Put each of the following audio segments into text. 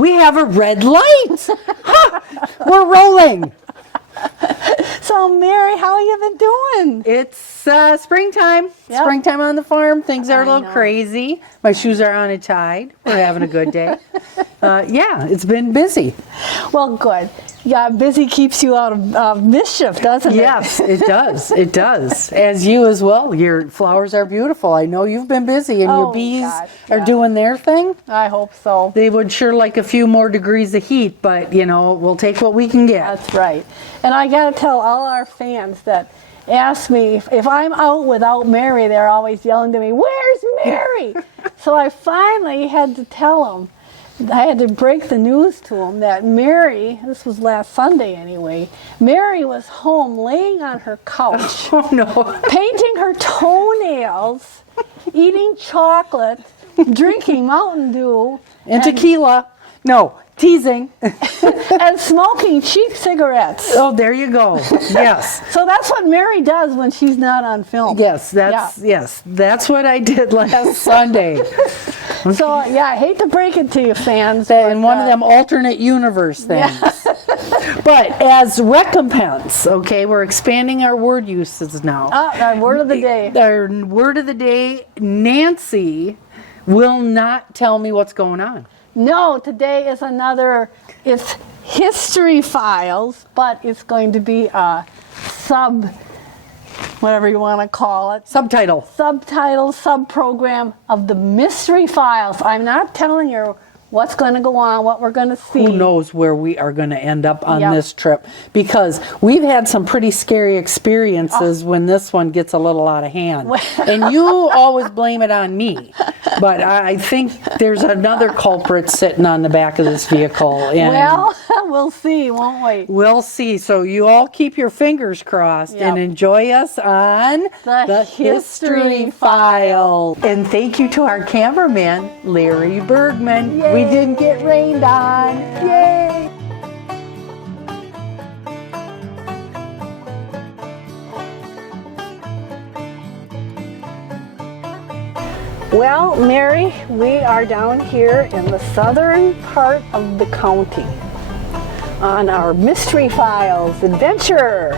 We have a red light. We're rolling. So, Mary, how you been doing? It's springtime. Yep. Springtime on the farm. Things are a I little know. crazy. My shoes are untied. We're having a good day. Yeah, it's been busy. Well, good. Yeah, busy keeps you out of mischief, doesn't it? Yes, it does. It does. As you as well. Your flowers are beautiful. I know you've been busy, and your Oh, bees gosh, are yeah. doing their thing. I hope so. They would sure like a few more degrees of heat, but we'll take what we can get. That's right. And I got to tell all our fans that ask me if I'm out without Mary, they're always yelling to me, "Where's Mary?" So I finally had to tell them, I had to break the news to them that Mary, this was last Sunday anyway, Mary was home laying on her couch, Oh no. painting her toenails, eating chocolate, drinking Mountain Dew, And tequila. No, teasing. and smoking cheap cigarettes. Oh, there you go. Yes. So that's what Mary does when she's not on film. Yes, that's what I did last Sunday. So yeah, I hate to break it to you, fans. And but, one of them alternate universe things. But as recompense, okay, we're expanding our word uses now. Our word of the day. Our word of the day, Nancy will not tell me what's going on. No, today is it's history files, but it's going to be a whatever you want to call it, Subtitle. sub-program of the mystery files. I'm not telling you what's going to go on, what we're going to see. Who knows where we are going to end up on Yep. this trip, because we've had some pretty scary experiences when this one gets a little out of hand. And you always blame it on me, but I think there's another culprit sitting on the back of this vehicle. And Well, we'll see, won't we? we'll see. So you all keep your fingers crossed Yep. and enjoy us on The History File. And thank you to our cameraman, Larry Bergman. Yay. We didn't get rained on. Yay! Well, Mary, we are down here in the southern part of the county on our Mystery Files adventure.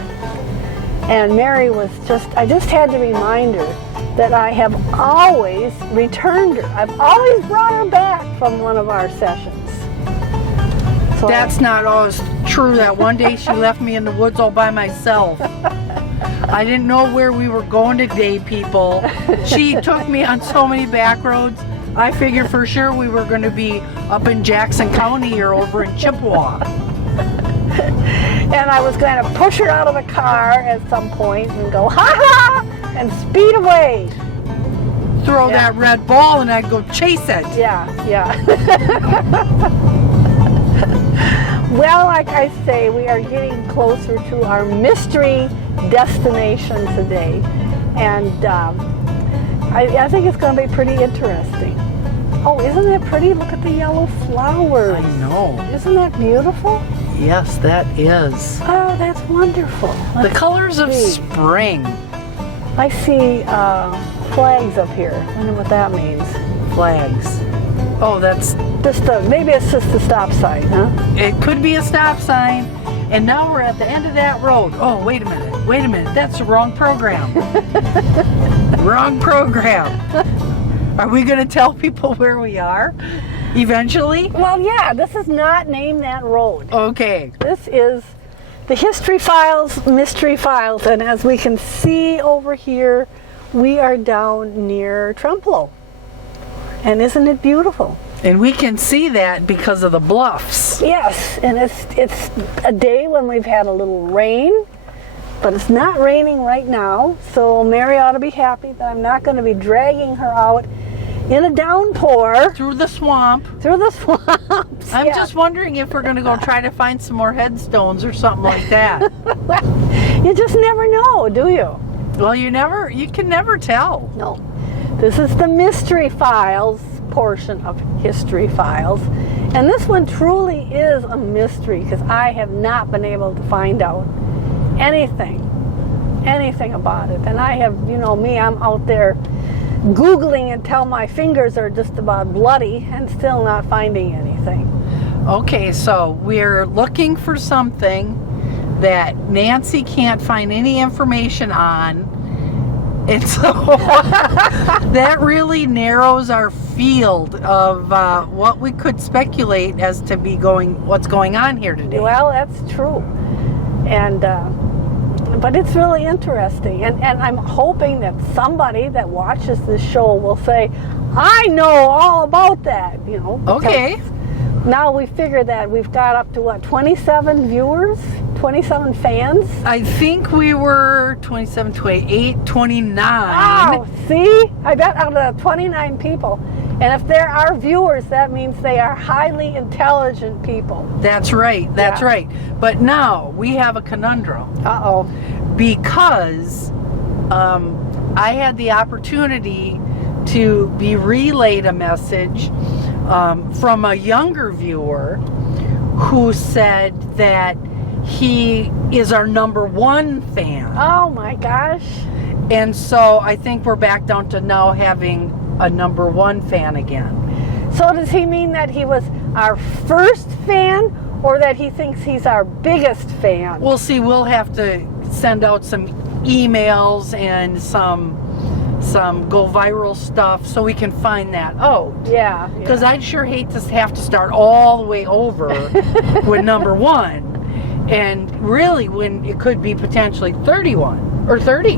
And Mary I just had to remind her that I have always returned her. I've always brought her back from one of our sessions. So That's not always true. That one day she left me in the woods all by myself. I didn't know where we were going today, people. She took me on so many back roads. I figured for sure we were going to be up in Jackson County or over in Chippewa. And I was going to push her out of the car at some point and go, ha ha, and speed away. Throw Yeah. that red ball and I'd go chase it. Yeah. Well, like I say, we are getting closer to our mystery destination today. And I think it's going to be pretty interesting. Oh, isn't that pretty? Look at the yellow flowers. I know. Isn't that beautiful? Yes, that is. Oh, that's wonderful. The colors of see. spring. I see flags up here. I wonder what that means. Flags. Oh, Maybe it's just the stop sign, huh? it could be a stop sign. And now we're at the end of that road. Oh, wait a minute. That's the wrong program. Wrong program. Are we going to tell people where we are eventually? Well, yeah, this is not Name That Road. Okay. This is the History Files, Mystery Files, and as we can see over here, we are down near Trempealeau. And isn't it beautiful? And we can see that because of the bluffs. Yes, and it's a day when we've had a little rain, but it's not raining right now, so Mary ought to be happy that I'm not going to be dragging her out in a downpour Through the swamp. through the swamps. I'm Yeah. just wondering if we're going to go try to find some more headstones or something like that. You just never know, do you? Well, you can never tell. No. This is the Mystery Files portion of History Files. And this one truly is a mystery because I have not been able to find out anything about it. And I have, me, I'm out there Googling until my fingers are just about bloody and still not finding anything. Okay, so we're looking for something that Nancy can't find any information on. And so that really narrows our field of what we could speculate as to be what's going on here today. Well, that's true. And but it's really interesting. And I'm hoping that somebody that watches this show will say, I know all about that, you know. Okay. Now we figure that we've got up to what, 27 viewers? 27 fans? I think we were 27, 28, 29. Wow, see? I bet out of 29 people. And if there are viewers, that means they are highly intelligent people. That's right, that's Yeah. right. But now we have a conundrum. Uh-oh. Because I had the opportunity to be relayed a message from a younger viewer who said that he is our #1 fan. Oh my gosh. And so I think we're back down to now having a #1 fan again. So does he mean that he was our first fan, or that he thinks he's our biggest fan? We'll see. We'll have to send out some emails and some go viral stuff so we can find that out. Yeah. Because I'd sure hate to have to start all the way over with #1. And really, when it could be potentially 31 or 30.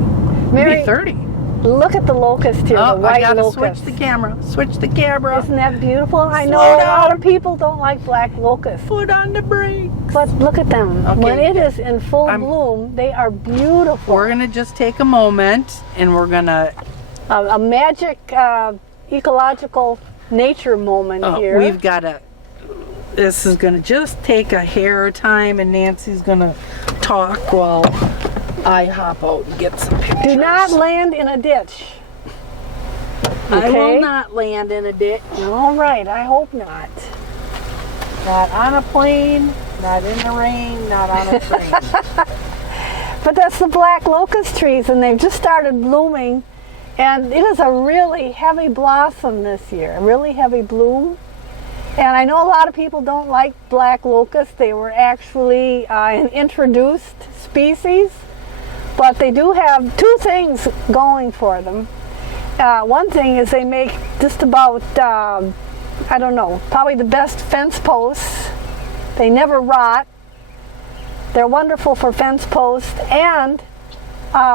Mary, Maybe 30. Look at the locust here, the Oh, white I gotta locust. switch the camera. Switch the camera. Isn't that beautiful? I know Slow a lot down. of people don't like black locusts, Put on the brakes. but look at them. Okay. When it is in full I'm- bloom, they are beautiful. We're gonna just take a moment and we're gonna. A magic ecological nature moment here. We've got to. This is gonna just take a hair time, and Nancy's gonna talk while I hop out and get some pictures. Do not land in a ditch. I Okay. will not land in a ditch. All right, I hope not. Not on a plane, not in the rain, not on a train. But that's the black locust trees, and they've just started blooming. And it is a really heavy blossom this year, a really heavy bloom. And I know a lot of people don't like black locusts. They were actually an introduced species. But they do have two things going for them. One thing is they make just about, I don't know, probably the best fence posts. They never rot. They're wonderful for fence posts. And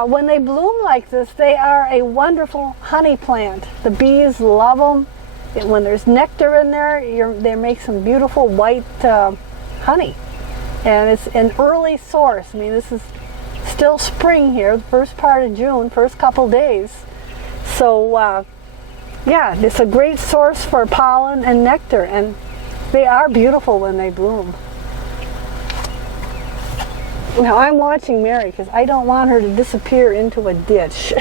when they bloom like this, they are a wonderful honey plant. The bees love them. When there's nectar in there, they make some beautiful white honey. And it's an early source. I mean, this is still spring here, the first part of June, first couple days. So, yeah, it's a great source for pollen and nectar. And they are beautiful when they bloom. Now I'm watching Mary because I don't want her to disappear into a ditch.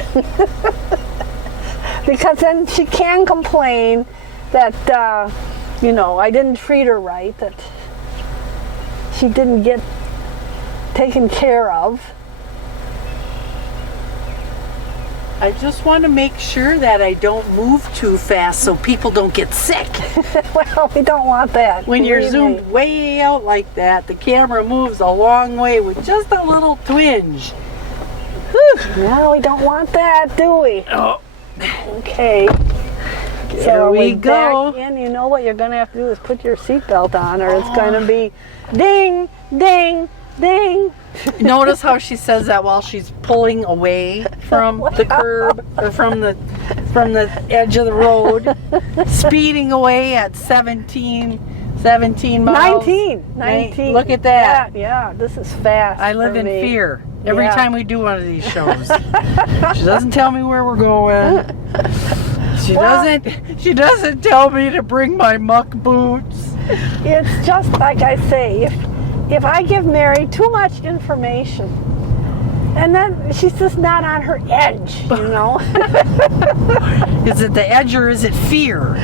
Because then she can complain that, you know, I didn't treat her right, that she didn't get taken care of. I just want to make sure that I don't move too fast so people don't get sick. Well, we don't want that. When you're believe me. zoomed way out like that, the camera moves a long way with just a little twinge. Whew. No, we don't want that, do we? Oh, Okay. there So we when go. back in, you know what you're going to have to do is put your seatbelt on, or it's going to be ding, ding, ding. Notice how she says that while she's pulling away from the curb or from the edge of the road, speeding away at 17 miles. 19. Look at that. Yeah, this is fast. I live for in me. fear every Yeah. time we do one of these shows. She doesn't tell me where we're going. She doesn't tell me to bring my muck boots. It's just like I say, if I give Mary too much information, and then she's just not on her edge, you know. Is it the edge or is it fear?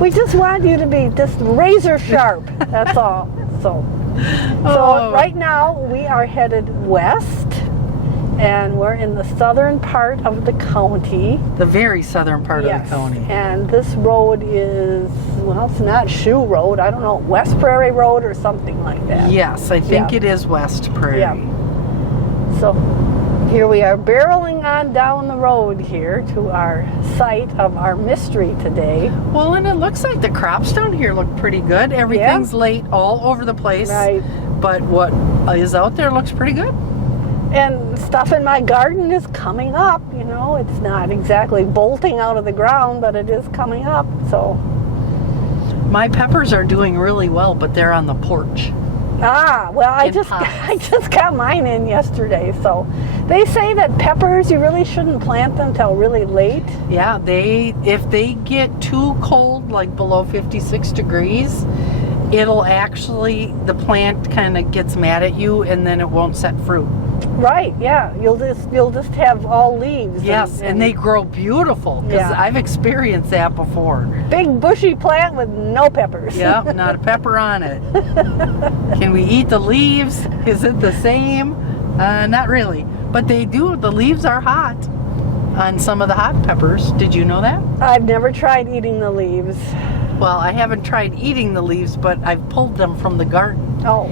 We just want you to be just razor sharp. That's all. So Oh. right now we are headed west, And we're in the southern part of the county. The very southern part Yes. of the county. And this road is, well, it's not Shoe Road. I don't know, West Prairie Road or something like that. Yes, I think Yeah. it is West Prairie. Yeah. So here we are barreling on down the road here to our site of our mystery today. Well, and it looks like the crops down here look pretty good. Everything's late all over the place. Right. But what is out there looks pretty good. And stuff in my garden is coming up, you know. It's not exactly bolting out of the ground, but it is coming up. So, My peppers are doing really well, but they're on the porch. well, I In just pots. got mine in yesterday. So, they say that peppers, you really shouldn't plant them till really late. Yeah, if they get too cold, like below 56 degrees, it'll actually, the plant kind of gets mad at you and then it won't set fruit. Right, yeah. You'll just have all leaves. Yes, and they grow beautiful because Yeah. I've experienced that before. big bushy plant with no peppers. Yeah, not a pepper on it. Can we eat the leaves? Is it the same? Not really. But they do, the leaves are hot on some of the hot peppers. Did you know that? I've never tried eating the leaves. Well, I haven't tried eating the leaves, but I've pulled them from the garden. Oh.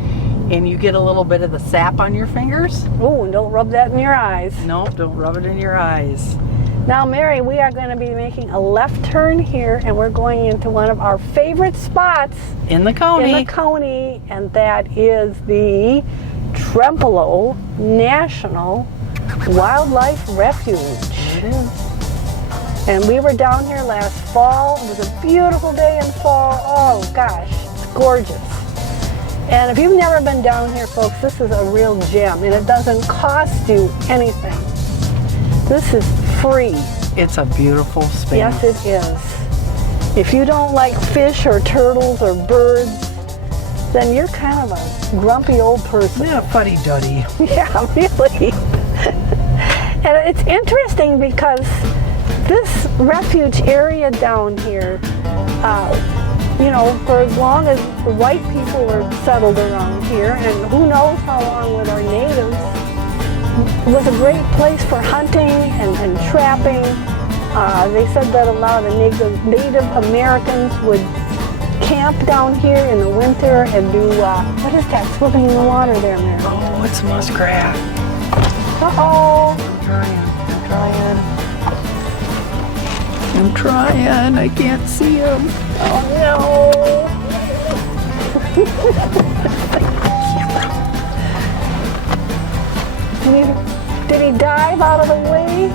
And you get a little bit of the sap on your fingers. Ooh, and don't rub that in your eyes. No, don't rub it in your eyes. Now, Mary, we are going to be making a left turn here, and we're going into one of our favorite spots In the county. in the county, and that is the Trempealeau National Wildlife Refuge. It is. And we were down here last fall. It was a beautiful day in fall. Oh, gosh, it's gorgeous. And if you've never been down here, folks, this is a real gem, and it doesn't cost you anything. This is free. It's a beautiful space. Yes, it is. If you don't like fish or turtles or birds, then you're kind of a grumpy old person. Yeah, fuddy-duddy. Yeah, really. And it's interesting because this refuge area down here, you know, for as long as the white people were settled around here, and who knows how long with our natives, was a great place for hunting and trapping. They said that a lot of the Native Americans would camp down here in the winter and do, what is that swimming in the water there, Mary? Oh, it's muskrat. Uh-oh. I'm trying. I can't see him. Oh, no. Did he dive out of the way?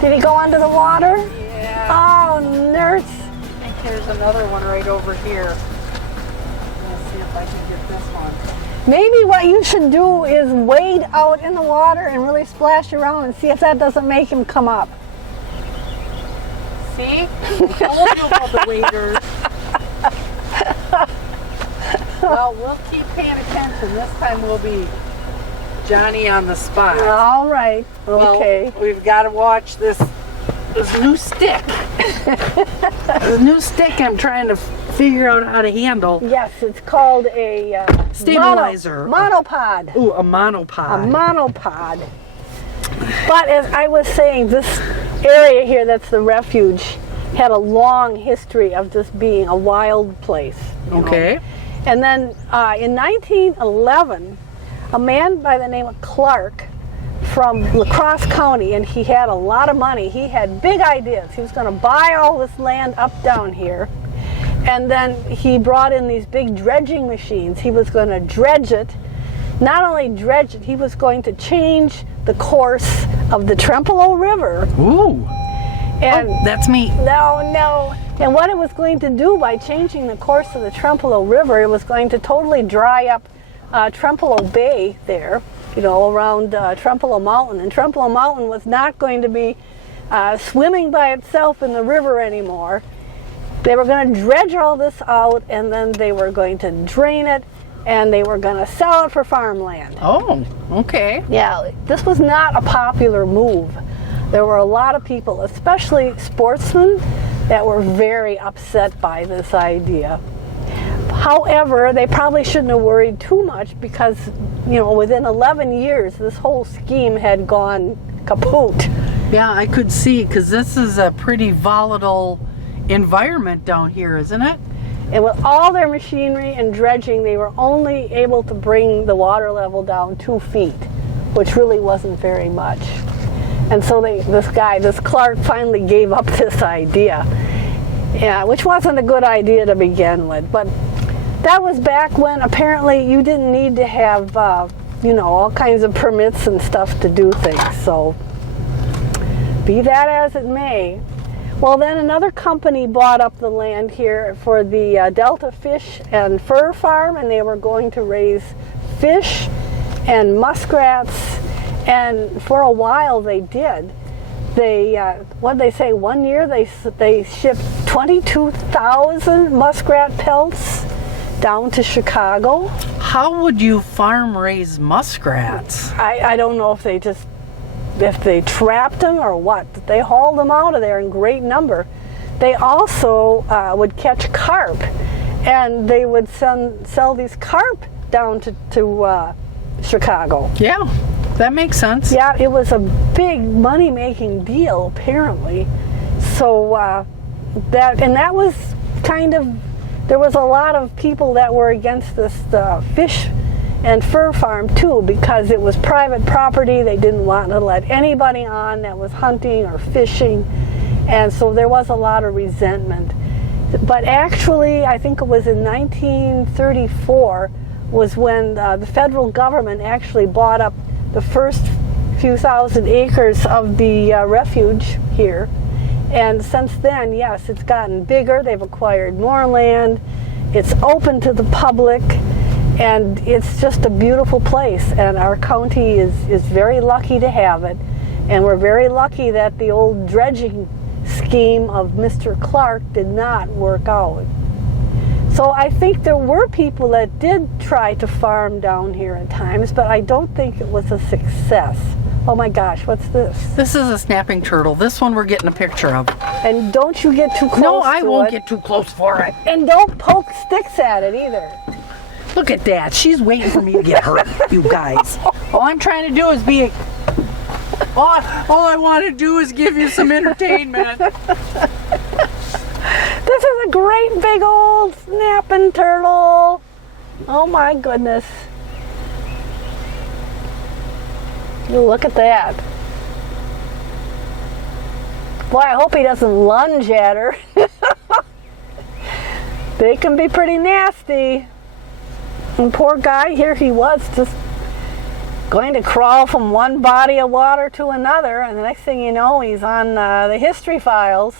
Did he go under the water? Yeah. Oh, nurse. I think there's another one right over here. Let's see if I can get this one. Maybe what you should do is wade out in the water and really splash around and see if that doesn't make him come up. See? I told you about the waders. Well, we'll keep paying attention. This time we'll be Johnny on the spot. All right. Okay. Well, we've got to watch this new stick. The new stick I'm trying to figure out how to handle. Yes, it's called a Stabilizer. monopod. Ooh, a monopod. A monopod. But as I was saying, this area here that's the refuge had a long history of just being a wild place. you know. Okay. And then in 1911, a man by the name of Clark from La Crosse County, and he had a lot of money. He had big ideas. He was going to buy all this land up down here, and then he brought in these big dredging machines. He was going to dredge it. Not only dredge it, he was going to change the course of the Trempealeau River. Ooh. And That's me. no. And what it was going to do by changing the course of the Trempealeau River, it was going to totally dry up Trempealeau Bay there, you know, around Trempealeau Mountain. And Trempealeau Mountain was not going to be swimming by itself in the river anymore. They were going to dredge all this out, and then they were going to drain it, and they were going to sell it for farmland. Oh, okay. Yeah, this was not a popular move. There were a lot of people, especially sportsmen, that were very upset by this idea. However, they probably shouldn't have worried too much because, you know, within 11 years, this whole scheme had gone kaput. Yeah, I could see, because this is a pretty volatile environment down here, isn't it? And with all their machinery and dredging, they were only able to bring the water level down 2 feet, which really wasn't very much. And so this Clark finally gave up this idea. Yeah, which wasn't a good idea to begin with. But that was back when apparently you didn't need to have, you know, all kinds of permits and stuff to do things. So be that as it may. Well, then another company bought up the land here for the Delta Fish and Fur Farm, and they were going to raise fish and muskrats, and for a while they did. They, what did they say, 1 year they shipped 22,000 muskrat pelts down to Chicago. How would you farm raise muskrats? I don't know if they trapped them or what. They hauled them out of there in great number. They also would catch carp, and they would sell these carp down to Chicago. Yeah, that makes sense. Yeah, it was a big money-making deal, apparently. So that was kind of, there was a lot of people that were against this fish and fur farm too, because it was private property. They didn't want to let anybody on that was hunting or fishing, and so there was a lot of resentment. But actually, I think it was in 1934 was when the federal government actually bought up the first few thousand acres of the refuge here. And since then, yes, it's gotten bigger. They've acquired more land. It's open to the public. And it's just a beautiful place, and our county is very lucky to have it. And we're very lucky that the old dredging scheme of Mr. Clark did not work out. So I think there were people that did try to farm down here at times, but I don't think it was a success. Oh my gosh, what's this? This is a snapping turtle. This one we're getting a picture of. And don't you get too close to it. No, I won't get too close for it. And don't poke sticks at it either. Look at that. She's waiting for me to get hurt, you guys. All I'm trying to do is be... All I want to do is give you some entertainment. This is a great big old snapping turtle. Oh my goodness. Look at that. Boy, I hope he doesn't lunge at her. They can be pretty nasty. And poor guy, here he was just going to crawl from one body of water to another, and the next thing you know, he's on the history files.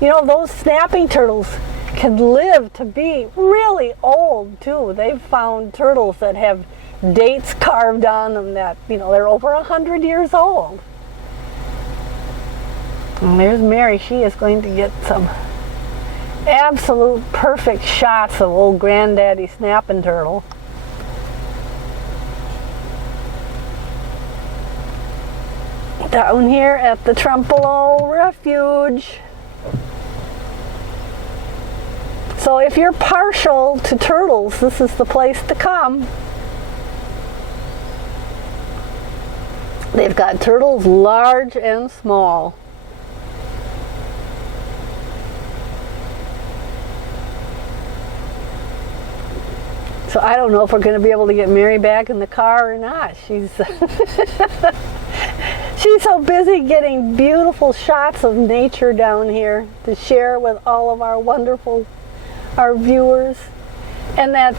You know, those snapping turtles can live to be really old too. They've found turtles that have dates carved on them that, you know, they're over 100 years old. And there's Mary. She is going to get some absolute perfect shots of old Granddaddy snapping turtle. Down here at the Trempealeau Refuge. So if you're partial to turtles, this is the place to come. They've got turtles large and small. So I don't know if we're going to be able to get Mary back in the car or not. She's she's so busy getting beautiful shots of nature down here to share with all of our viewers. And that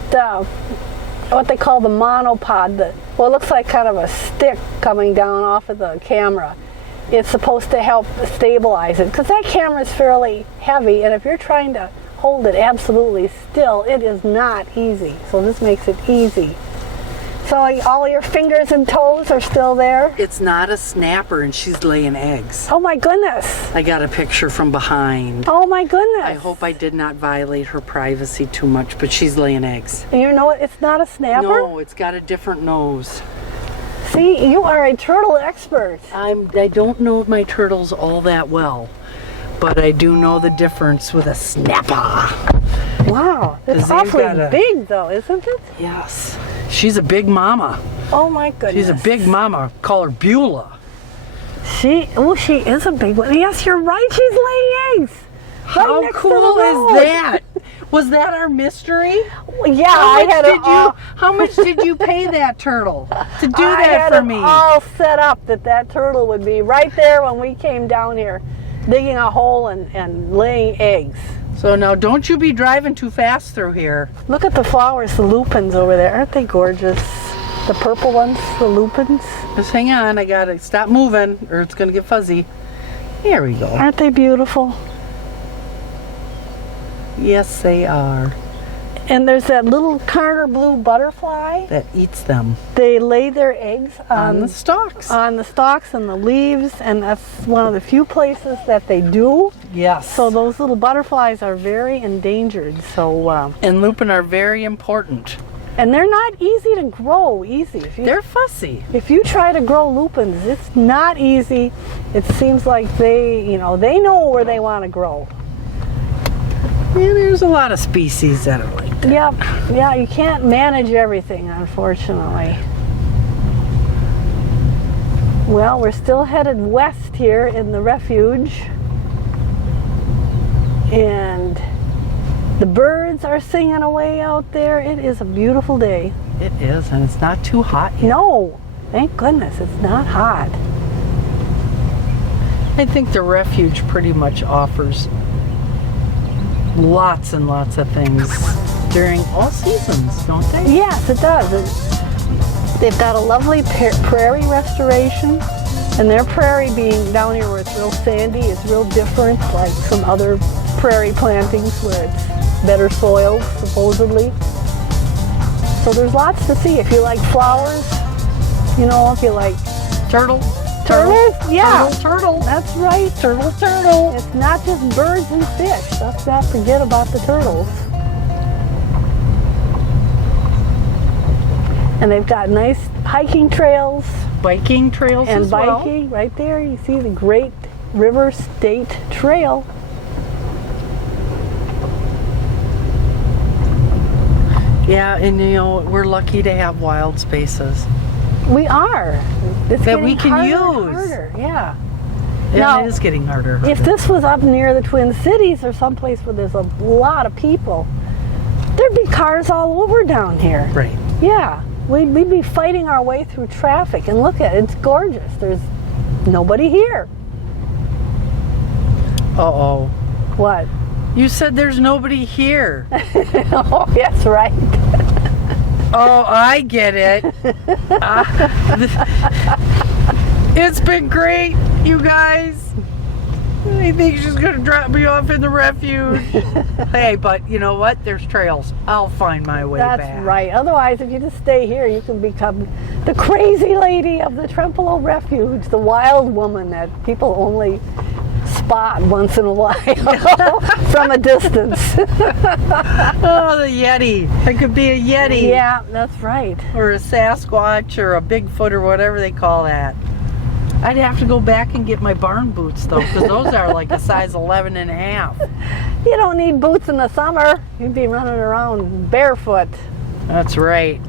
what they call the monopod, that it looks like kind of a stick coming down off of the camera. It's supposed to help stabilize it, because that camera is fairly heavy, and if you're trying to hold it absolutely still, it is not easy. So this makes it easy. So all your fingers and toes are still there? It's not a snapper, and she's laying eggs. Oh my goodness. I got a picture from behind. Oh my goodness. I hope I did not violate her privacy too much, but she's laying eggs. And you know what? It's not a snapper? No, it's got a different nose. See, you are a turtle expert. I don't know my turtles all that well, but I do know the difference with a snapper. Wow, it's 'Cause they've awfully got a- big though, isn't it? Yes. She's a big mama. Oh my goodness. She's a big mama. Call her Beulah. She is a big one. Yes, you're right. She's laying eggs. How Right next to the cool road. is that? Was that our mystery? Yeah, How much did you pay that turtle to do I that had for it me? all set up that turtle would be right there when we came down here, digging a hole and laying eggs. So now don't you be driving too fast through here. Look at the flowers, the lupins over there. Aren't they gorgeous? The purple ones, the lupins. Just hang on, I gotta stop moving or it's gonna get fuzzy. Here we go. Aren't they beautiful? Yes, they are. And there's that little Carter blue butterfly. That eats them They lay their eggs on the stalks. on the stalks and the leaves, and that's one of the few places that they do. Yes. So those little butterflies are very endangered. So And lupin are very important. and they're not easy to grow. They're fussy. If you try to grow lupins, it's not easy. It seems like they know where they want to grow. Yeah, there's a lot of species that are like that. Yep. Yeah, you can't manage everything, unfortunately. Well, we're still headed west here in the refuge. And the birds are singing away out there. It is a beautiful day. It is, and it's not too hot yet. No, thank goodness it's not hot. I think the refuge pretty much offers lots and lots of things during all seasons, don't they? Yes, it does. They've got a lovely prairie restoration, and their prairie being down here where it's real sandy is real different, like some other prairie plantings where it's better soil, supposedly. So there's lots to see. If you like flowers, if you like Turtle. turtles, yeah, Turtle. that's right. Turtle. It's not just birds and fish. Let's not forget about the turtles. And they've got nice hiking trails Biking trails and as well. biking. Right there, you see the Great River State Trail. Yeah, and we're lucky to have wild spaces. We are. It's That we getting can harder and use. harder. Yeah. And Now, it is getting harder. If this was up near the Twin Cities or someplace where there's a lot of people, there'd be cars all over down here. Right. Yeah, we'd be fighting our way through traffic, and look at it, it's gorgeous. There's nobody here. Uh-oh. What? You said there's nobody here. Oh, yes, right. Oh, I get it. It's been great, you guys. I think she's going to drop me off in the refuge. Hey, but you know what? There's trails. I'll find my way back. That's right. Otherwise, if you just stay here, you can become the crazy lady of the Trempealeau Refuge, the wild woman that people only spot once in a while from a distance. Oh, the Yeti. I could be a Yeti. Yeah, that's right. Or a Sasquatch or a Bigfoot or whatever they call that. I'd have to go back and get my barn boots though, because those are like a size 11 and a half. You don't need boots in the summer. You'd be running around barefoot. That's right.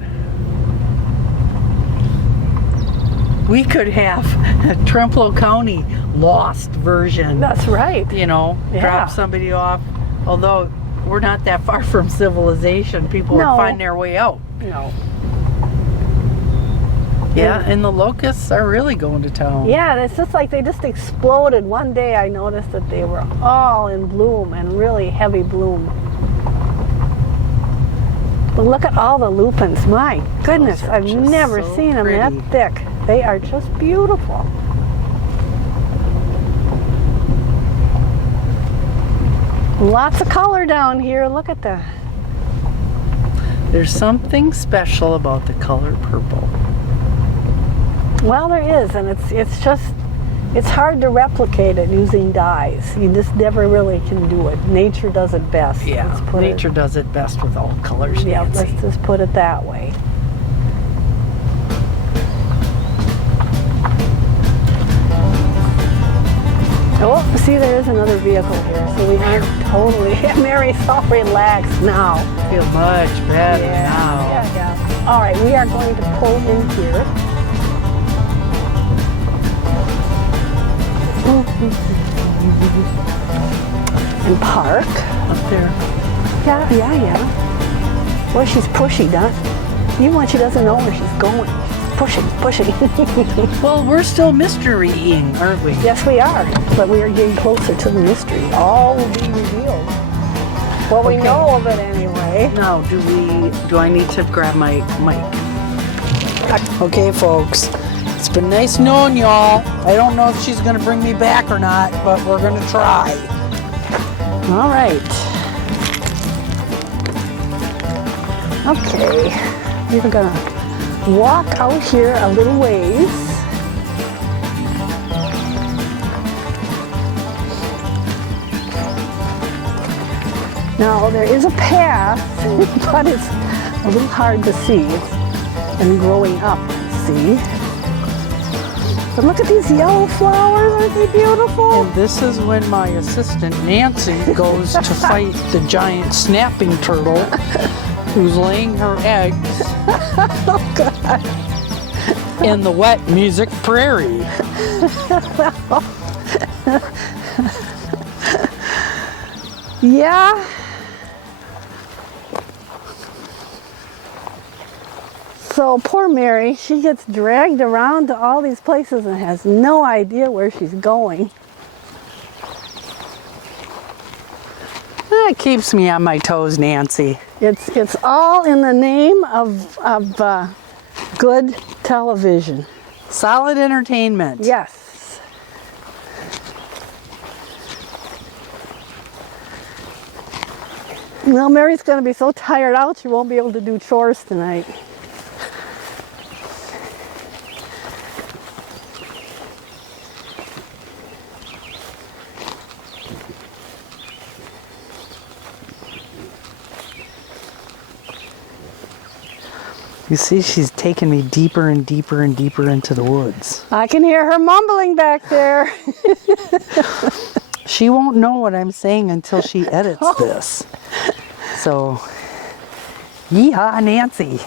We could have a Trempealeau County lost version. That's right. Yeah. Drop somebody off. Although we're not that far from civilization, people would find their way out. No. Yeah, and the locusts are really going to town. Yeah, it's just like they just exploded. One day I noticed that they were all in bloom and really heavy bloom. But look at all the lupins. My goodness, I've just never so seen them pretty. that thick. They are just beautiful. Lots of color down here. Look at that. There's something special about the color purple. Well, there is, and it's hard to replicate it using dyes. You just never really can do it. Nature does it best. Yeah, nature does it best with all colors. Yeah, Nancy. let's just put it that way. Oh, see, there is another vehicle here, so we aren't totally. Mary's all relaxed now. I feel much better now. Yeah. All right, we are going to pull in here. And park. Up there. Yeah. Boy, she's pushy, even when she doesn't know where she's going. Pushing. Well, we're still mysterying, aren't we? Yes, we are. But we are getting closer to the mystery. All will be revealed. Well, we know of it anyway. Now, do I need to grab my mic? Okay, folks. It's been nice knowing y'all. I don't know if she's going to bring me back or not, but we're going to try. All right. Okay. We're going to walk out here a little ways. Now there is a path, but it's a little hard to see. And growing up, see? But look at these yellow flowers, aren't they beautiful? And this is when my assistant Nancy goes to fight the giant snapping turtle who's laying her eggs Oh God. in the wet music prairie. Yeah. So poor Mary, she gets dragged around to all these places and has no idea where she's going. That keeps me on my toes, Nancy. It's all in the name of good television. Solid entertainment. Yes. Well, Mary's going to be so tired out she won't be able to do chores tonight. You see, she's taking me deeper and deeper and deeper into the woods. I can hear her mumbling back there. She won't know what I'm saying until she edits this. So, yeehaw, Nancy.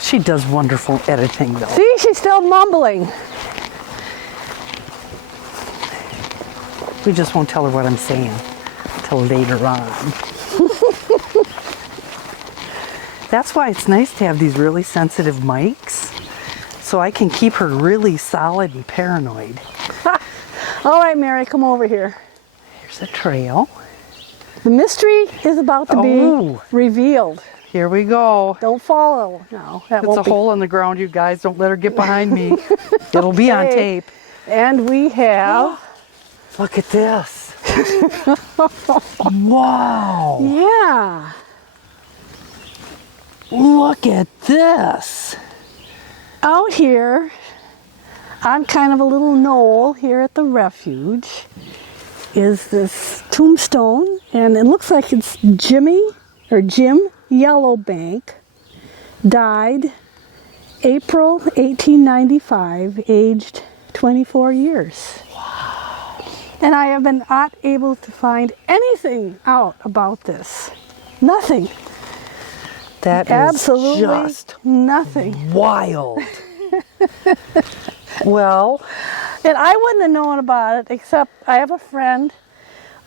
She does wonderful editing, though. See, she's still mumbling. We just won't tell her what I'm saying till later on. That's why it's nice to have these really sensitive mics, so I can keep her really solid and paranoid. All right, Mary, come over here. Here's a trail. The mystery is about to be revealed. Here we go. Don't follow now. That It's won't a be. hole in the ground, you guys. Don't let her get behind me. It'll be on Okay. tape. And we have. Look at this. Wow. Yeah. Look at this. Out here on kind of a little knoll here at the refuge is this tombstone, and it looks like it's Jim Yellowbank, died April 1895, aged 24 years. Wow. And I have been not able to find anything out about this. Nothing. That is Absolutely just nothing. wild. Well, And I wouldn't have known about it, except I have a friend,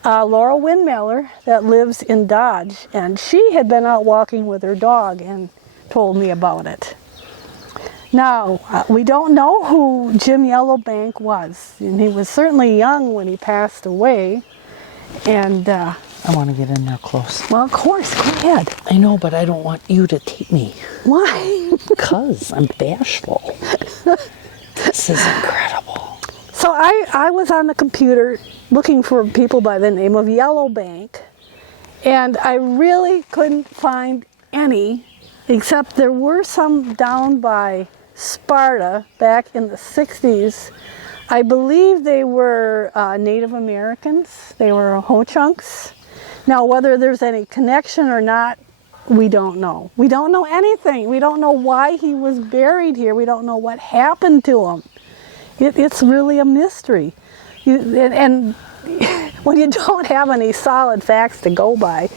Laura Windmiller, that lives in Dodge, and she had been out walking with her dog and told me about it. Now, we don't know who Jim Yellowbank was, and he was certainly young when he passed away. And, I want to get in there close. well, of course, go ahead. I know, but I don't want you to take me. Why? Because I'm bashful. This is incredible. So So I was on the computer looking for people by the name of Yellowbank, and I really couldn't find any, except there were some down by Sparta back in the 60s. I believe they were Native Americans. They were Ho-Chunks. Now, whether there's any connection or not, we don't know. We don't know anything. We don't know why he was buried here. We don't know what happened to him. It's really a mystery. And when you don't have any solid facts to go by,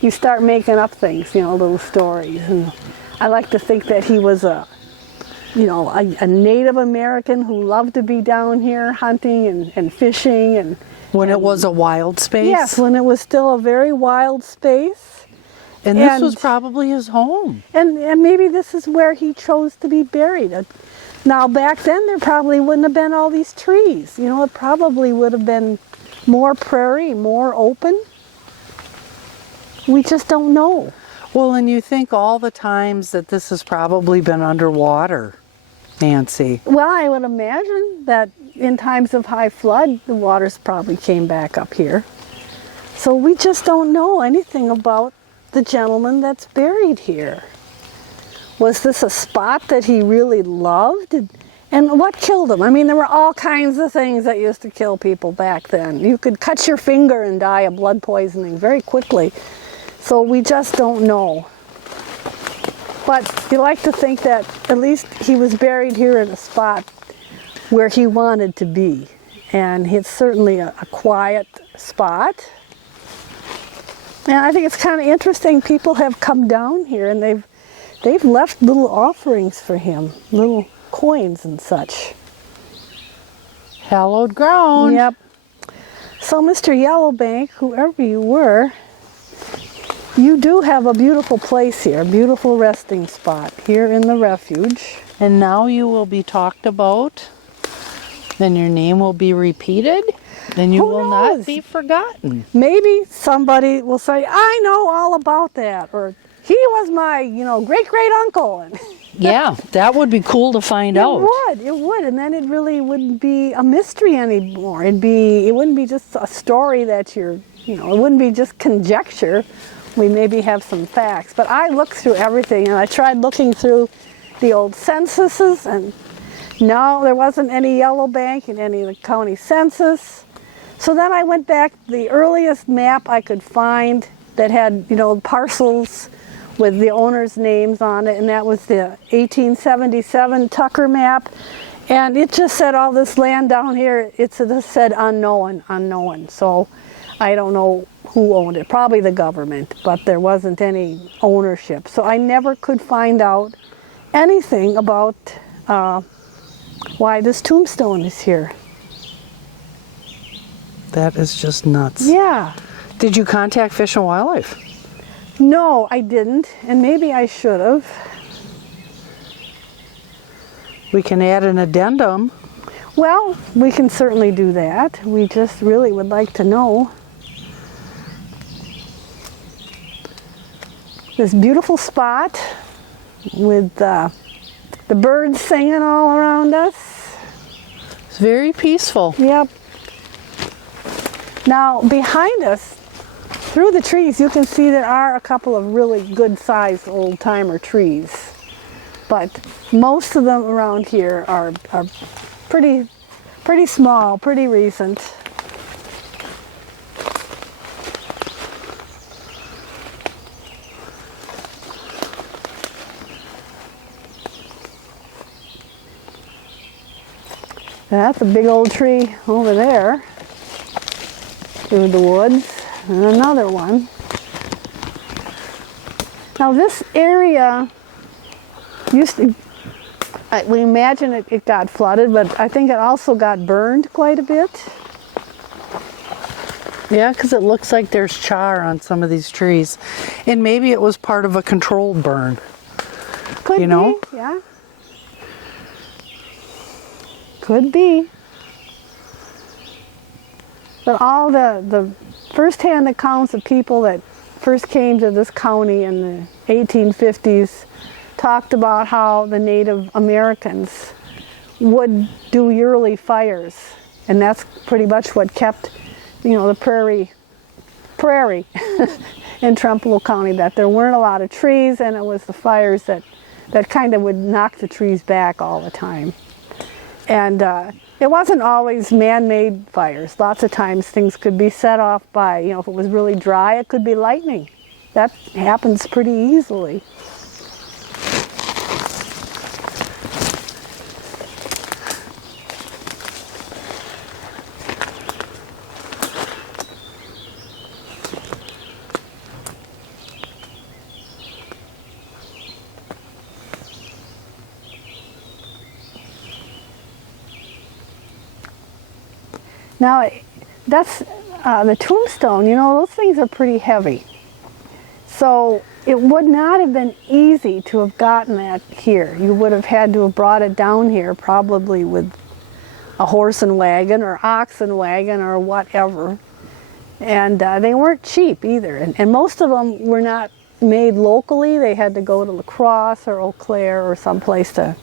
you start making up things, little stories. And I like to think that he was a Native American who loved to be down here hunting and fishing. And when it was a wild space? Yes, when it was still a very wild space. And this was probably his home. And maybe this is where he chose to be buried. Now, back then, there probably wouldn't have been all these trees. It probably would have been more prairie, more open. We just don't know. Well, and you think all the times that this has probably been underwater, Nancy. Well, I would imagine that in times of high flood, the waters probably came back up here. So we just don't know anything about the gentleman that's buried here. Was this a spot that he really loved? And what killed him? I mean, there were all kinds of things that used to kill people back then. You could cut your finger and die of blood poisoning very quickly. So we just don't know. But you like to think that at least he was buried here in a spot where he wanted to be. And it's certainly a quiet spot. And I think it's kind of interesting. People have come down here and they've left little offerings for him, little coins and such. Hallowed ground. Yep. So Mr. Yellowbank, whoever you were, you do have a beautiful place here, a beautiful resting spot here in the refuge. And now you will be talked about, then your name will be repeated, then you will not be forgotten. Maybe somebody will say, I know all about that, or he was my, great-great-uncle. Yeah, that would be cool to find out. It would, and then it really wouldn't be a mystery anymore. It wouldn't be just a story that it wouldn't be just conjecture. We maybe have some facts. But I looked through everything, and I tried looking through the old censuses, and no, there wasn't any Yellowbank in any of the county census. So then I went back, the earliest map I could find that had, parcels with the owners' names on it, and that was the 1877 Tucker map. And it just said all this land down here, it just said unknown. So I don't know who owned it, probably the government, but there wasn't any ownership. So I never could find out anything about why this tombstone is here. That is just nuts. Yeah. Did you contact Fish and Wildlife? No, I didn't, and maybe I should have. We can add an addendum. Well, we can certainly do that. We just really would like to know. This beautiful spot with the birds singing all around us. It's very peaceful. Yep. Now, behind us, through the trees, you can see there are a couple of really good-sized old-timer trees. But most of them around here are pretty small, pretty recent. That's a big old tree over there through the woods, and another one. Now this area used to, we imagine it got flooded, but I think it also got burned quite a bit. Yeah, because it looks like there's char on some of these trees. And maybe it was part of a controlled burn. Could you know? be, yeah. Could be. But all the first-hand accounts of people that first came to this county in the 1850s talked about how the Native Americans would do yearly fires And that's pretty much what kept, the prairie in Trempealeau County, that there weren't a lot of trees, and it was the fires that kind of would knock the trees back all the time. And it wasn't always man-made fires. Lots of times things could be set off by, if it was really dry, it could be lightning. That happens pretty easily. Now, that's the tombstone, those things are pretty heavy. So it would not have been easy to have gotten that here. You would have had to have brought it down here probably with a horse and wagon or ox and wagon or whatever. And they weren't cheap either. And most of them were not made locally. They had to go to La Crosse or Eau Claire or someplace to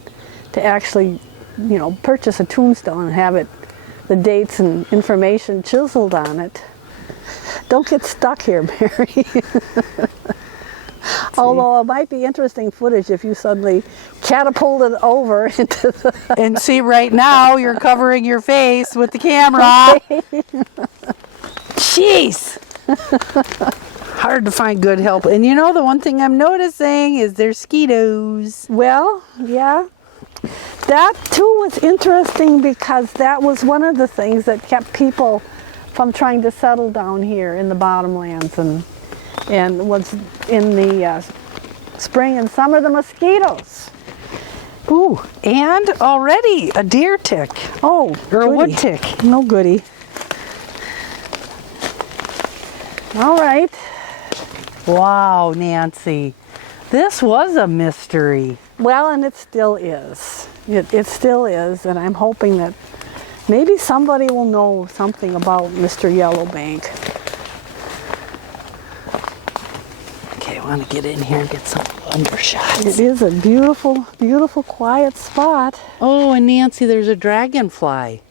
actually, purchase a tombstone and have it, the dates and information chiseled on it. Don't get stuck here, Mary. Although it might be interesting footage if you suddenly catapulted over into the... And see, right now you're covering your face with the camera. Jeez. Hard to find good help. And the one thing I'm noticing is there's mosquitoes. Well, yeah. That too was interesting because that was one of the things that kept people from trying to settle down here in the bottomlands, and was in the spring and summer, the mosquitoes. Ooh, and already a deer tick. Oh, or a wood tick. No goody. All right. Wow, Nancy. This was a mystery. Well, and it still is. It still is, and I'm hoping that maybe somebody will know something about Mr. Yellowbank. Okay, I want to get in here and get some undershots. It is a beautiful, beautiful, quiet spot. Oh, and Nancy, there's a dragonfly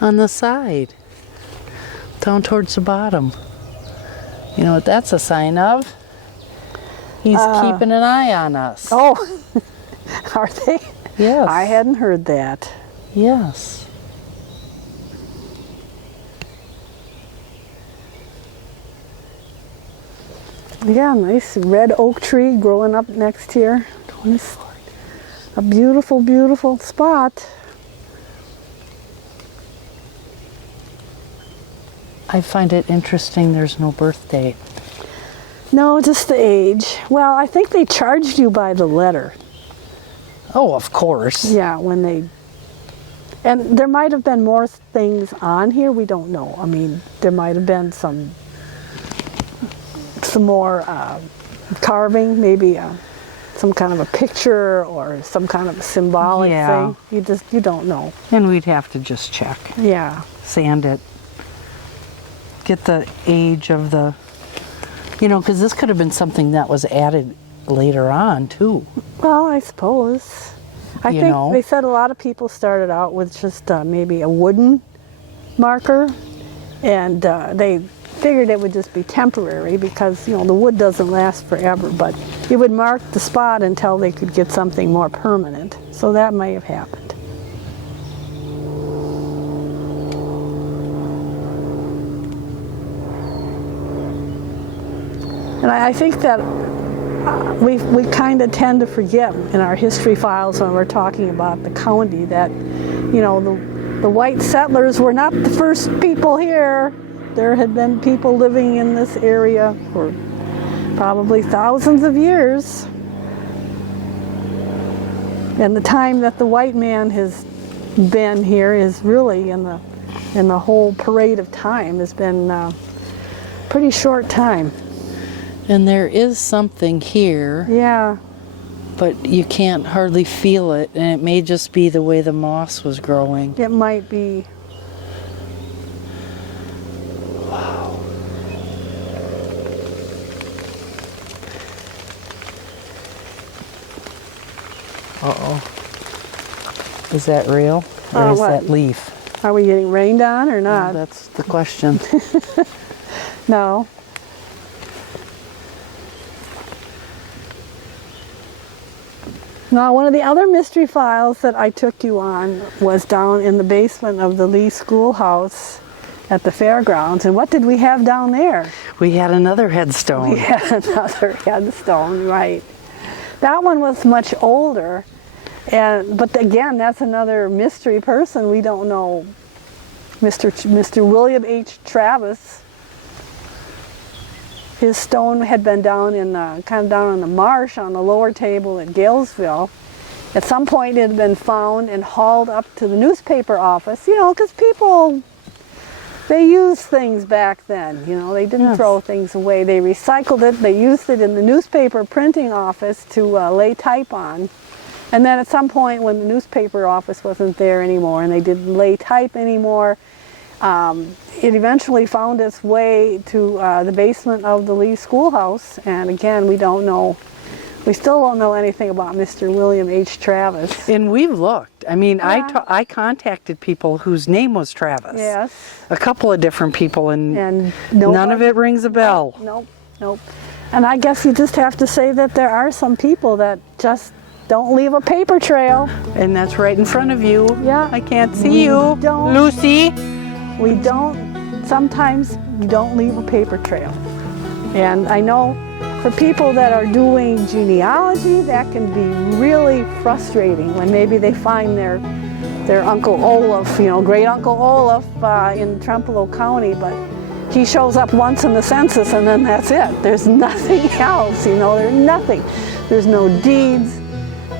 on the side, down towards the bottom. You know what that's a sign of? He's keeping an eye on us. Oh, are they? Yes. I hadn't heard that. Yes. Yeah, nice red oak tree growing up next here. A beautiful, beautiful spot. I find it interesting there's no birth date. No, just the age. Well, I think they charged you by the letter. Oh, of course. Yeah, when they... And there might have been more things on here, we don't know. I mean, there might have been some more carving, maybe some kind of a picture or some kind of a symbolic thing. You don't know. And we'd have to just check. Yeah. Sand it. Get the age of the... because this could have been something that was added later on, too. Well, I suppose. I think they said a lot of people started out with just maybe a wooden marker, and they figured it would just be temporary because, the wood doesn't last forever, but it would mark the spot until they could get something more permanent. So that may have happened. And I think that we kind of tend to forget in our history files when we're talking about the county that, the white settlers were not the first people here. There had been people living in this area for probably thousands of years. And the time that the white man has been here is really in the whole parade of time has been a pretty short time. And there is something here. Yeah. But you can't hardly feel it, and it may just be the way the moss was growing. It might be. Wow. Uh-oh. Is that real? Or is What? that leaf? Are we getting rained on or not? That's the question. No. Now, one of the other mystery files that I took you on was down in the basement of the Lee Schoolhouse at the fairgrounds. And what did we have down there? We had another headstone. We had another headstone, right. That one was much older. But again, that's another mystery person. We don't know. Mr. William H. Travis. His stone had been down in kind of down in the marsh on the lower table at Galesville. At some point it had been found and hauled up to the newspaper office, you know, because people, they used things back then, you know, they didn't throw things away. They recycled it, they used it in the newspaper printing office to lay type on. And then at some point when the newspaper office wasn't there anymore and they didn't lay type anymore, it eventually found its way to the basement of the Lee Schoolhouse, and again, we don't know. We still don't know anything about Mr. William H. Travis. And we've looked. I mean, I contacted people whose name was Travis. Yes. A couple of different people, and nobody, none of it rings a bell. Nope. And I guess you just have to say that there are some people that just don't leave a paper trail. And that's right in front of you. Yeah. I can't see you. Don't. Lucy. We don't, sometimes you don't leave a paper trail. And I know for people that are doing genealogy, that can be really frustrating when maybe they find their Uncle Olaf, you know, great Uncle Olaf in Trempealeau County, but he shows up once in the census and then that's it. There's nothing else, you know, there's nothing. There's no deeds.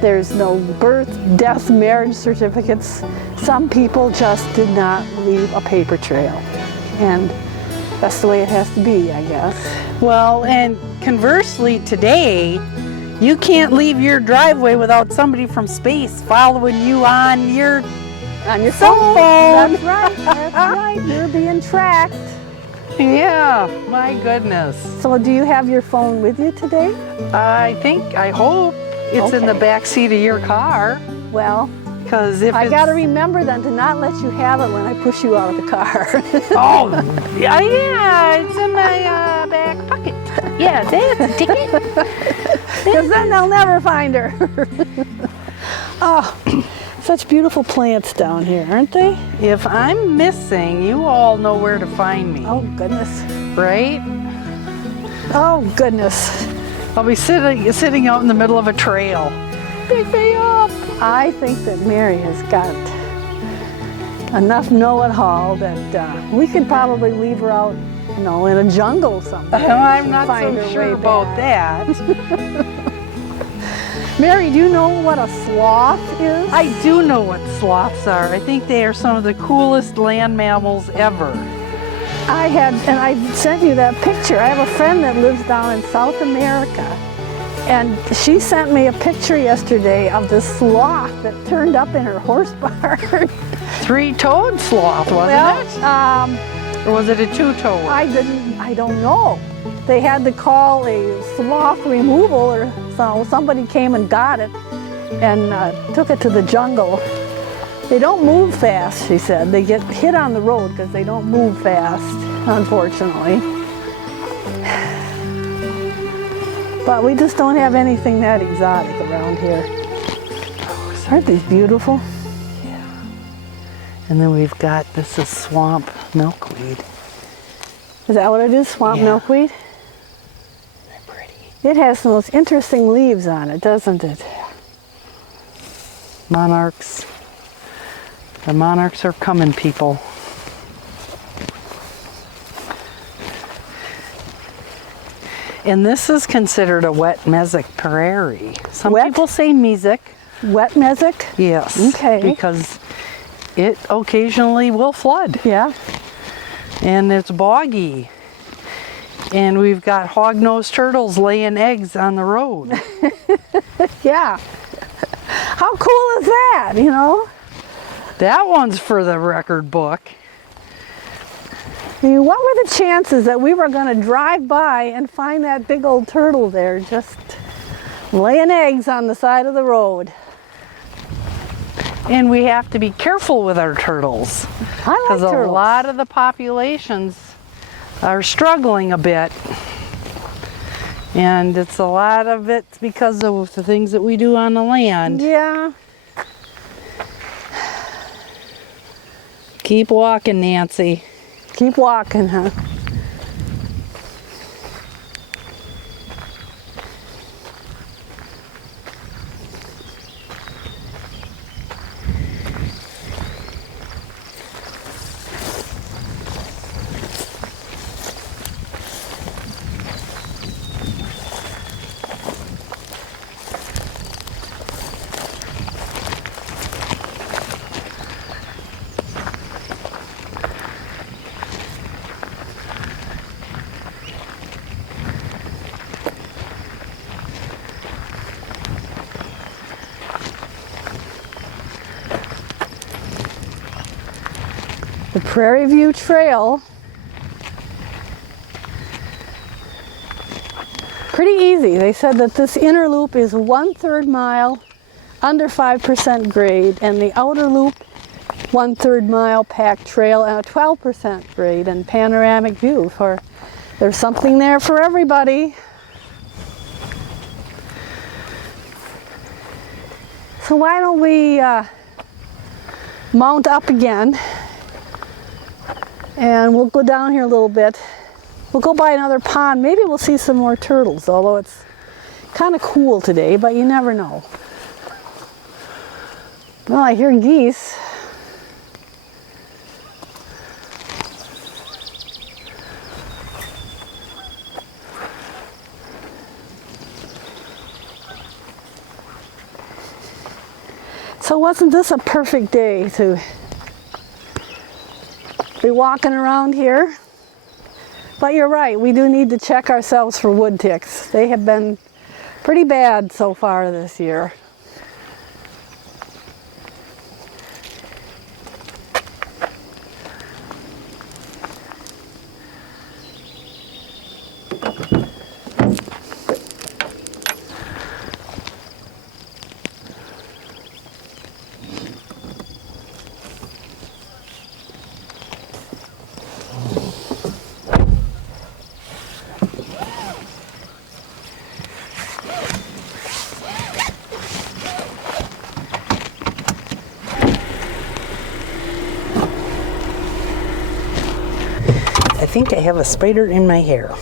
There's no birth, death, marriage certificates. Some people just did not leave a paper trail. And that's the way it has to be, I guess. Well, and conversely today, you can't leave your driveway without somebody from space following you on your cell phone. That's right, that's right. You're being tracked. Yeah, my goodness. So do you have your phone with you today? I hope. It's in the back seat of your car. Well, because if I got to remember then to not let you have it when I push you out of the car. Oh, yeah, it's in my back pocket. Yeah, that's a ticket. Because then they'll never find her. Oh, such beautiful plants down here, aren't they? If I'm missing, you all know where to find me. Oh, goodness. Right? Oh, goodness. I'll be sitting out in the middle of a trail. Pick me up. I think that Mary has got enough know-it-all that we could probably leave her out, you know, in a jungle someplace. I'm not so sure about that. Mary, do you know what a sloth is? I do know what sloths are. I think they are some of the coolest land mammals ever. I sent you that picture. I have a friend that lives down in South America, and she sent me a picture yesterday of the sloth that turned up in her horse barn. Three-toed sloth, wasn't it? Or was it a two-toed? I don't know. They had to call a sloth removal, or so somebody came and got it and took it to the jungle. They don't move fast, she said. They get hit on the road because they don't move fast, unfortunately. But we just don't have anything that exotic around here. Aren't these beautiful? Yeah. And then we've got, this is swamp milkweed. Is that what it is, swamp milkweed? They're pretty. It has the most interesting leaves on it, doesn't it? Monarchs. The monarchs are coming, people. And this is considered a wet mesic prairie. Some people say mesic. Wet mesic? Yes. Okay. Because it occasionally will flood. Yeah. And it's boggy. And we've got hognose turtles laying eggs on the road. Yeah. How cool is that, you know? That one's for the record book. I mean, what were the chances that we were going to drive by and find that big old turtle there just laying eggs on the side of the road? And we have to be careful with our turtles. I like Because a turtles. lot of the populations are struggling a bit. And it's a lot of it because of the things that we do on the land. Yeah. Keep walking, Nancy. Keep walking, huh? The Prairie View Trail. Pretty easy. They said that this inner loop is 1/3 mile, under 5% grade, and the outer loop 1/3 mile packed trail and a 12% grade and panoramic view. There's something there for everybody. So why don't we mount up again? And we'll go down here a little bit. We'll go by another pond. Maybe we'll see some more turtles, although it's kind of cool today, but you never know. Well, I hear geese. So wasn't this a perfect day to be walking around here? But you're right, we do need to check ourselves for wood ticks. They have been pretty bad so far this year. I think I have a spider in my hair.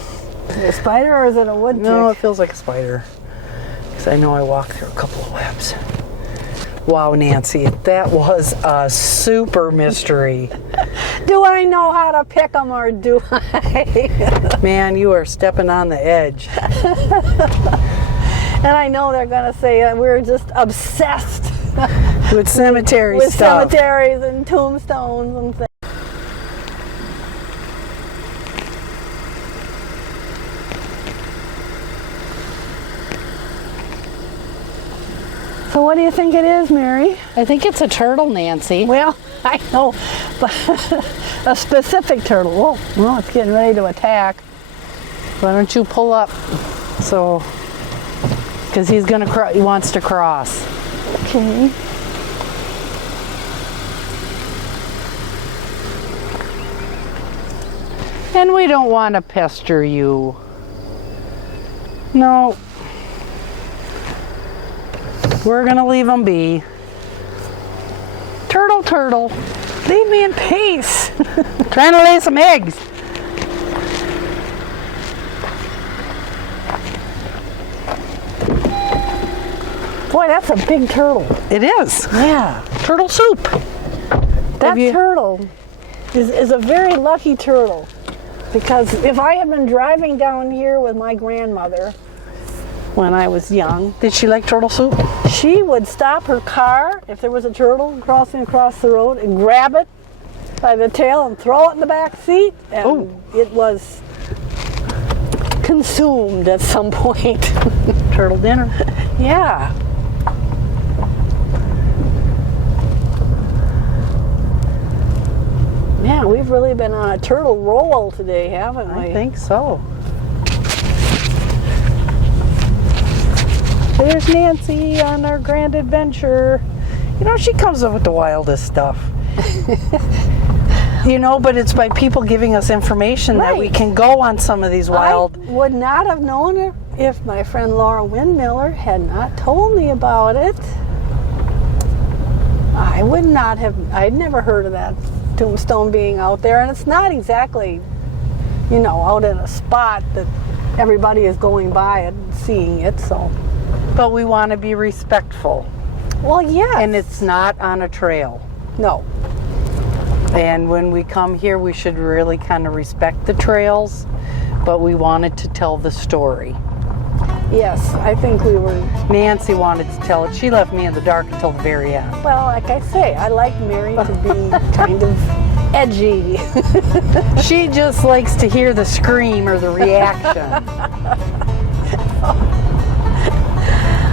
Is it a spider or is it a wood tick? No, it feels like a spider. Because I know I walked through a couple of webs. Wow, Nancy, that was a super mystery. Do I know how to pick them or do I? Man, you are stepping on the edge. And I know they're going to say that we're just obsessed With cemetery with stuff. cemeteries and tombstones and things. So what do you think it is, Mary? I think it's a turtle, Nancy. Well, I know, but a specific turtle. Oh, well, it's getting ready to attack. Why don't you pull up? So, because he wants to cross. Okay. And we don't want to pester you. No. We're going to leave him be. Turtle, turtle. Leave me in peace. Trying to lay some eggs. Boy, that's a big turtle. It is. Yeah. Turtle soup. That Have you- turtle is a very lucky turtle. Because if I had been driving down here with my grandmother when I was young, Did she like turtle soup? she would stop her car if there was a turtle crossing across the road and grab it by the tail and throw it in the back seat. And Oh. it was consumed at some point. Turtle dinner. Yeah. Yeah, we've really been on a turtle roll today, haven't we? I think so. There's Nancy on our grand adventure You know, she comes up with the wildest stuff. You know, but it's by people giving us information that we Right. can go on some of these wild. I would not have known it if my friend Laura Windmiller had not told me about it. I would not have, I'd never heard of that tombstone being out there, and it's not exactly, you know, out in a spot that everybody is going by and seeing it, so. But we want to be respectful. Well, yeah. And it's not on a trail. No. And when we come here, we should really kind of respect the trails, but we wanted to tell the story. Yes, I think we were. Nancy wanted to tell it. She left me in the dark until the very end. Well, like I say, I like Mary to be kind of edgy. She just likes to hear the scream or the reaction.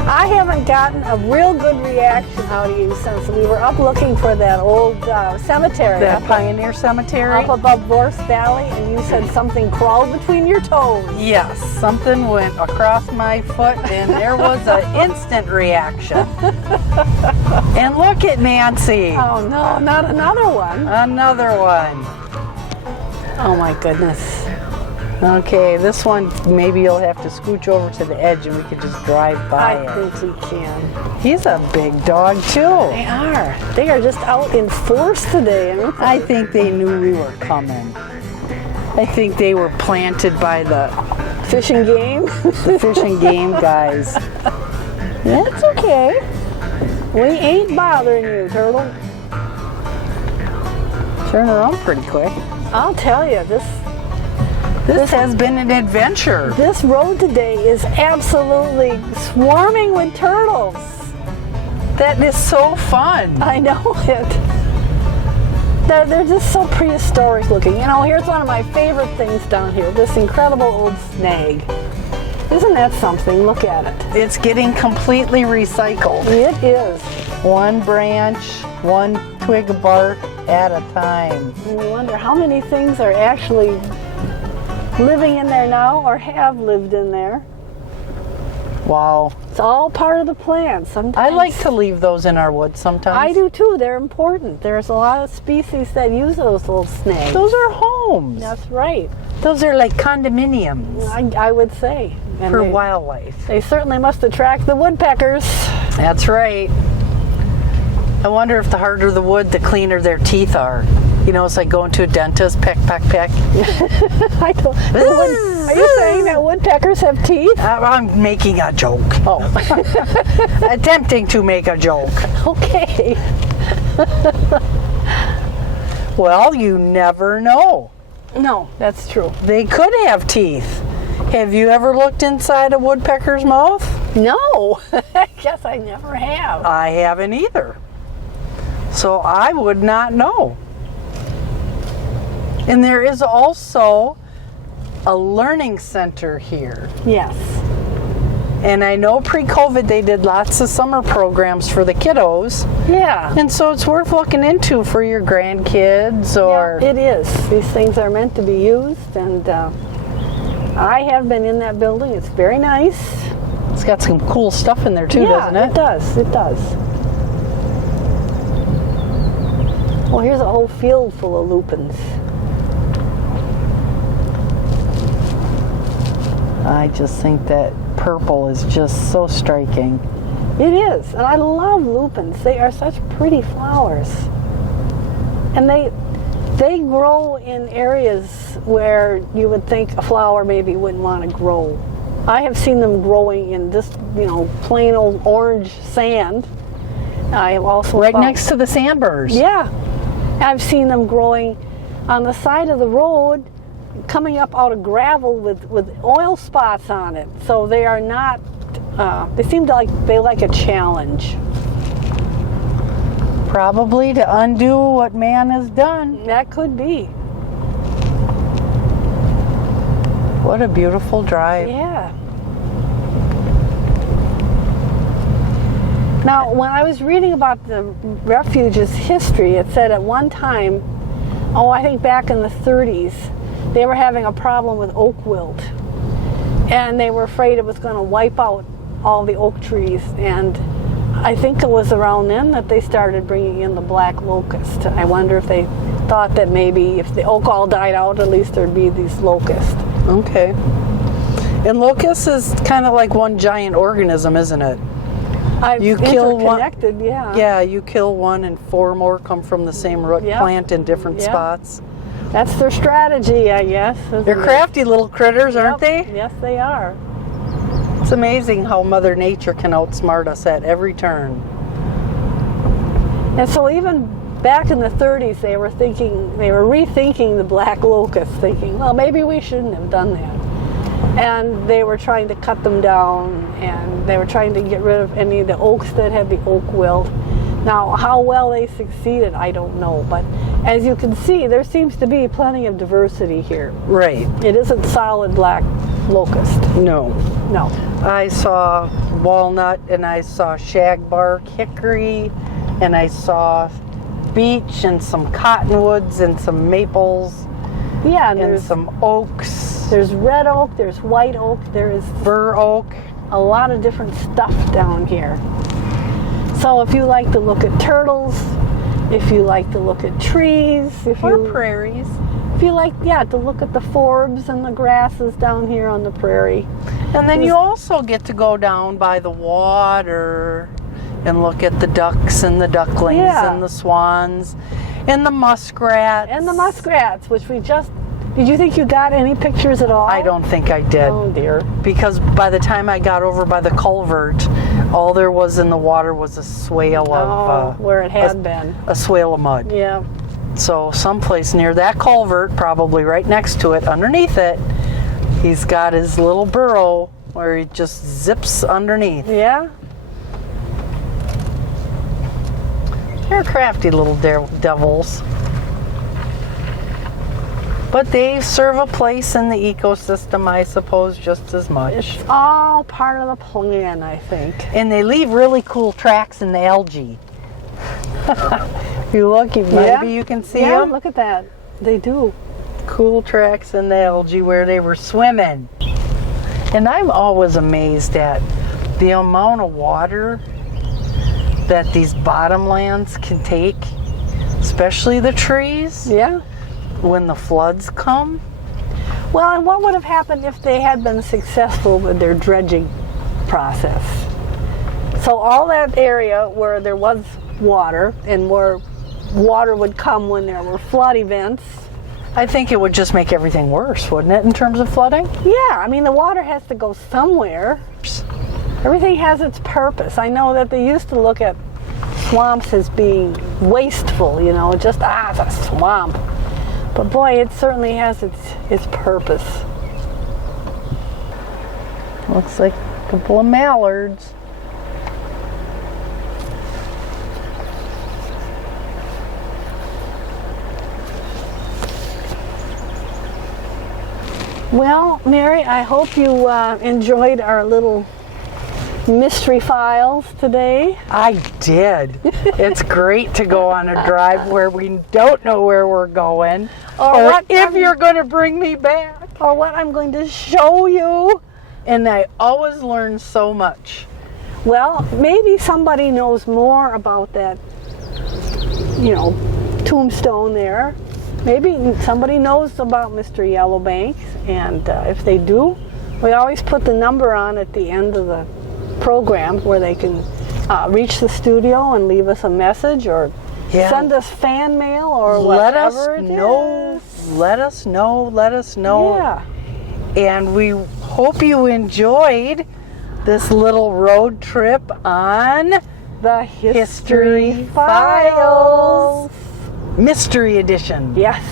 I haven't gotten a real good reaction out of you since we were up looking for that old cemetery. That up, Pioneer Cemetery? up above Vorse Valley, and you said something crawled between your toes. Yes, something went across my foot and there was an instant reaction. And look at Nancy. Oh no, not another one. Another one. Oh my goodness. Okay, this one maybe you'll have to scooch over to the edge and we could just drive by I it. think we can. He's a big dog too. They are. They are just out in force today. I think they knew we were coming. I think they were planted by the Fishing game. fish and game guys. That's okay. We ain't bothering you, Turtle. Turn around pretty quick. I'll tell you, This has been an adventure. this road today is absolutely swarming with turtles. That is so fun. I know it. They're just so prehistoric looking. You know, here's one of my favorite things down here, this incredible old snag. Isn't that something? Look at it. It's getting completely recycled. It is. One branch, one twig of bark at a time. And you wonder how many things are actually living in there now or have lived in there. Wow. It's all part of the plant. Sometimes I like to leave those in our woods sometimes. I do too. They're important. There's a lot of species that use those little snags. Those are homes. That's right. Those are like condominiums I would say. And for they, wildlife. they certainly must attract the woodpeckers. That's right. I wonder if the harder the wood, the cleaner their teeth are. You know, it's like going to a dentist, peck, peck, peck. I don't. Are you saying that woodpeckers have teeth? I'm making a joke. Oh, Attempting to make a joke. okay. Well, you never know. No, that's true. They could have teeth. Have you ever looked inside a woodpecker's mouth? No, I guess I never have. I haven't either. So I would not know. And there is also a learning center here. Yes. And I know pre-COVID they did lots of summer programs for the kiddos. Yeah. And so it's worth looking into for your grandkids or... Yeah, it is. These things are meant to be used, and I have been in that building. It's very nice. It's got some cool stuff in there too, Yeah, doesn't it? it does. It does. Well, here's a whole field full of lupins. I just think that purple is just so striking. It is, and I love lupins. They are such pretty flowers, and they grow in areas where you would think a flower maybe wouldn't want to grow. I have seen them growing in this, plain old orange sand. I have also Right next to the sandburrs. Yeah, I've seen them growing on the side of the road, coming up out of gravel with oil spots on it. So they are not. They seem to like a challenge. Probably to undo what man has done. That could be. What a beautiful drive. Yeah. Now, when I was reading about the refuge's history, it said at one time, I think back in the 30s, they were having a problem with oak wilt. And they were afraid it was going to wipe out all the oak trees. And I think it was around then that they started bringing in the black locust. I wonder if they thought that maybe if the oak all died out, at least there'd be these locusts. Okay. And locust is kind of like one giant organism, isn't it? You kill one. Yeah. Yeah, you kill one and 4 more come from the same root plant in different spots. That's their strategy, I guess. They're crafty little critters, aren't they? Yes, they are. It's amazing how Mother Nature can outsmart us at every turn. And so even back in the 30s, they were rethinking the black locust, thinking, well, maybe we shouldn't have done that. And they were trying to cut them down, and they were trying to get rid of any of the oaks that had the oak wilt. Now, how well they succeeded, I don't know. But as you can see, there seems to be plenty of diversity here. Right. It isn't solid black locust. No. No. I saw walnut, and I saw shagbark, hickory, and I saw beech, and some cottonwoods, and some maples, Yeah, and and there's some oaks. There's red oak, there's white oak, there is Bur oak. a lot of different stuff down here. So if you like to look at turtles, if you like to look at trees, Or prairies. if you like, to look at the forbs and the grasses down here on the prairie. And then you also get to go down by the water and look at the ducks and the ducklings and the swans and the muskrats. And the muskrats, which did you think you got any pictures at all? I don't think I did. Oh dear. Because by the time I got over by the culvert, all there was in the water was a swale of... where it had been. A swale of mud. Yeah. So someplace near that culvert, probably right next to it, underneath it, he's got his little burrow where he just zips underneath. Yeah. They're crafty little devils. But they serve a place in the ecosystem, I suppose, just as much. It's all part of the plan, I think. And they leave really cool tracks in the algae. If you look, maybe you can see them. Look at that. They do. Cool tracks in the algae where they were swimming. And I'm always amazed at the amount of water that these bottomlands can take, especially the trees. Yeah. When the floods come. Well, and what would have happened if they had been successful with their dredging process? So all that area where there was water and where water would come when there were flood events. I think it would just make everything worse, wouldn't it, in terms of flooding? Yeah, I mean, the water has to go somewhere. Everything has its purpose. I know that they used to look at swamps as being wasteful, just, it's a swamp. But boy, it certainly has its purpose. Looks like a couple of mallards. Well, Mary, I hope you enjoyed our little mystery files today. I did. It's great to go on a drive where we don't know where we're going, or if you're going to bring me back, or what I'm going to show you. And I always learn so much. Well, maybe somebody knows more about that, tombstone there. Maybe somebody knows about Mr. Yellowbank, and if they do, we always put the number on at the end of the program where they can reach the studio and leave us a message or send us fan mail or whatever it is. Let us know. Yeah. And we hope you enjoyed this little road trip on The History Files. Mystery Edition. Yes.